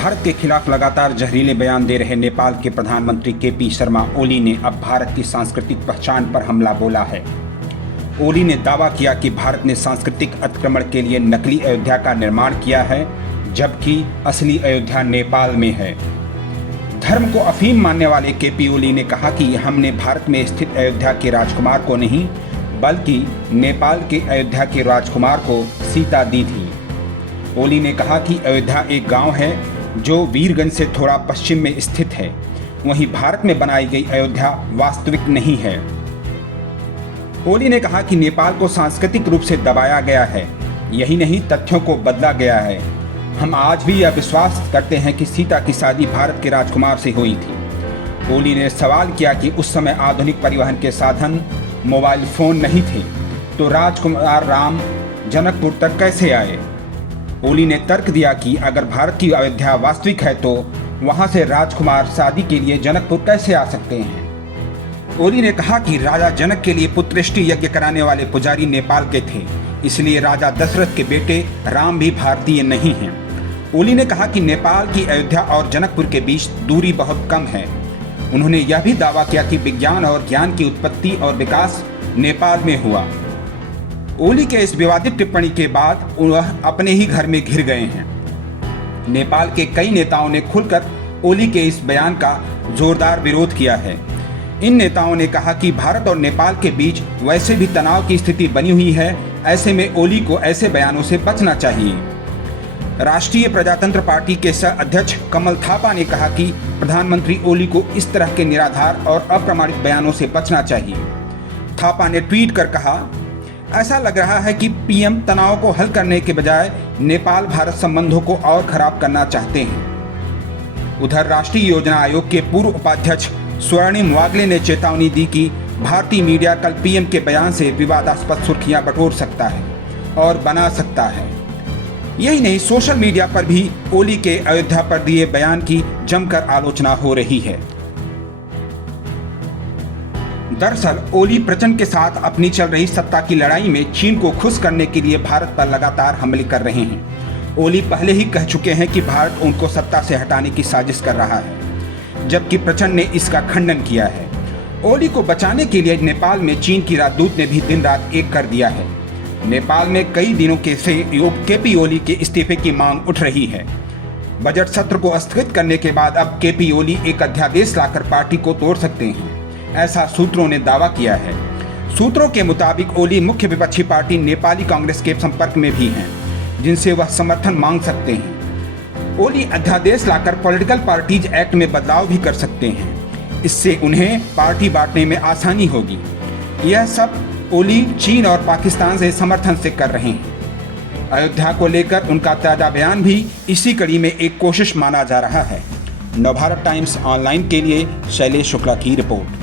भारत के खिलाफ लगातार जहरीले बयान दे रहे नेपाल के प्रधानमंत्री केपी शर्मा ओली ने अब भारत की सांस्कृतिक पहचान पर हमला बोला है। ओली ने दावा किया कि भारत ने सांस्कृतिक अतिक्रमण के लिए नकली अयोध्या का निर्माण किया है, जबकि असली अयोध्या नेपाल में है। धर्म को अफीम मानने वाले केपी ओली ने कहा कि हमने भारत में स्थित अयोध्या के राजकुमार को नहीं, बल्कि नेपाल के अयोध्या के राजकुमार को सीता दी थी। ओली ने कहा कि अयोध्या एक गांव है जो वीरगंज से थोड़ा पश्चिम में स्थित है। वहीं भारत में बनाई गई अयोध्या वास्तविक नहीं है। ओली ने कहा कि नेपाल को सांस्कृतिक रूप से दबाया गया है, यही नहीं तथ्यों को बदला गया है। हम आज भी यह विश्वास करते हैं कि सीता की शादी भारत के राजकुमार से हुई थी। ओली ने सवाल किया कि उस समय आधुनिक परिवहन के साधन मोबाइल फोन नहीं थे, तो राजकुमार राम जनकपुर तक कैसे आए। ओली ने तर्क दिया कि अगर भारत की अयोध्या वास्तविक है तो वहां से राजकुमार शादी के लिए जनकपुर कैसे आ सकते हैं। ओली ने कहा कि राजा जनक के लिए पुत्रेष्टि यज्ञ कराने वाले पुजारी नेपाल के थे, इसलिए राजा दशरथ के बेटे राम भी भारतीय नहीं हैं। ओली ने कहा कि नेपाल की अयोध्या और जनकपुर के बीच दूरी बहुत कम है। उन्होंने यह भी दावा किया कि विज्ञान और ज्ञान की उत्पत्ति और विकास नेपाल में हुआ। ओली के इस विवादित टिप्पणी के बाद वह अपने ही घर में घिर गए हैं। नेपाल के कई नेताओं ने खुलकर ओली के इस बयान का जोरदार विरोध किया है। इन नेताओं ने कहा कि भारत और नेपाल के बीच वैसे भी तनाव की स्थिति बनी हुई है, ऐसे में ओली को ऐसे बयानों से बचना चाहिए। राष्ट्रीय प्रजातंत्र पार्टी के सह अध्यक्ष कमल थापा ने कहा कि प्रधानमंत्री ओली को इस तरह के निराधार और अप्रमाणित बयानों से बचना चाहिए। थापा ने ट्वीट कर कहा, ऐसा लग रहा है कि पीएम तनाव को हल करने के बजाय नेपाल भारत संबंधों को और खराब करना चाहते हैं। उधर राष्ट्रीय योजना आयोग के पूर्व उपाध्यक्ष स्वर्णिम वागले ने चेतावनी दी कि भारतीय मीडिया कल पीएम के बयान से विवादास्पद सुर्खियां बटोर सकता है और बना सकता है। यही नहीं, सोशल मीडिया पर भी ओली के अयोध्या पर दिए बयान की जमकर आलोचना हो रही है। दरअसल ओली प्रचंड के साथ अपनी चल रही सत्ता की लड़ाई में चीन को खुश करने के लिए भारत पर लगातार हमले कर रहे हैं। ओली पहले ही कह चुके हैं कि भारत उनको सत्ता से हटाने की साजिश कर रहा है, जबकि प्रचंड ने इसका खंडन किया है। ओली को बचाने के लिए नेपाल में चीन की राजदूत ने भी दिन रात एक कर दिया है। नेपाल में कई दिनों के से केपी ओली के इस्तीफे की मांग उठ रही है। बजट सत्र को स्थगित करने के बाद अब केपी ओली एक अध्यादेश लाकर पार्टी को तोड़ सकते हैं, ऐसा सूत्रों ने दावा किया है। सूत्रों के मुताबिक ओली मुख्य विपक्षी पार्टी नेपाली कांग्रेस के संपर्क में भी हैं, जिनसे वह समर्थन मांग सकते हैं। ओली अध्यादेश लाकर पॉलिटिकल पार्टीज एक्ट में बदलाव भी कर सकते हैं। इससे उन्हें पार्टी बांटने में आसानी होगी। यह सब ओली चीन और पाकिस्तान से समर्थन से कर रहे हैं। अयोध्या को लेकर उनका ताजा बयान भी इसी कड़ी में एक कोशिश माना जा रहा है। नवभारत टाइम्स ऑनलाइन के लिए शैलेश शुक्ला की रिपोर्ट।